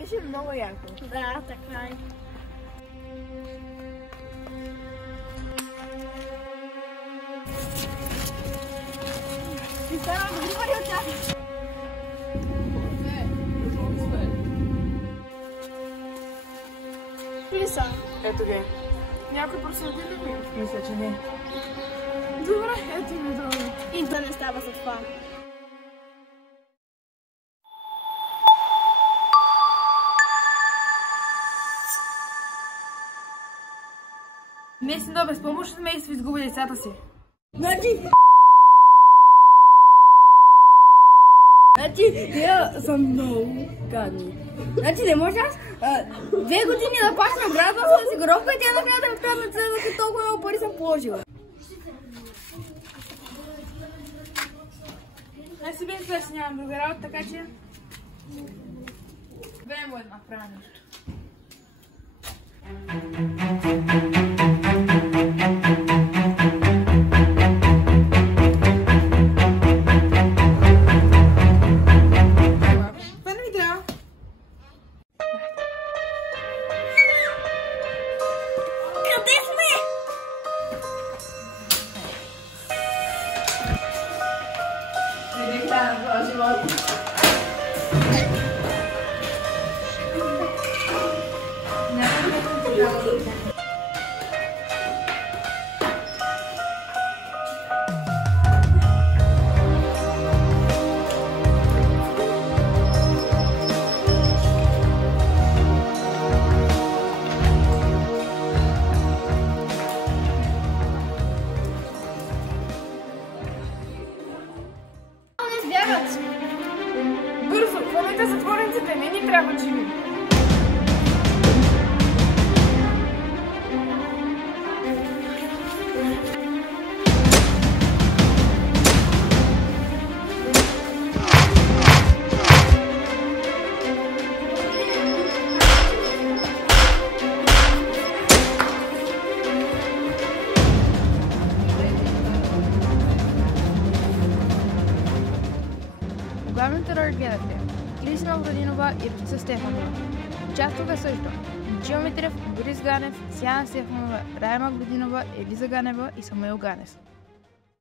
Беше много яко. Да, така е. Стана добри пари от тях. Кои са? Ето ги. Някой просвети ли ми? Мисля, че не. Добре, ето ми друго. И да не става за това. Днес до безпомощно семейство изгуби децата си. Значи, тия са много гадни. Значи не може аз 2 години да плащам гражданска осигуровка и тя накрая да ми откраднат цената, толкова много пари съм положила. Аз си бе свърши, нямам друга работа, така че... Време му да направя нещо. Бързо, хванете затворниците, не ни трябва живи. Главните роли гледахте Крисина Владинова и Русица Стефанова. Участваха също Джио Митрев, Борис Ганев, Сияна Стефанова, Райма Годинова, Елиза Ганева и Самуил Ганев.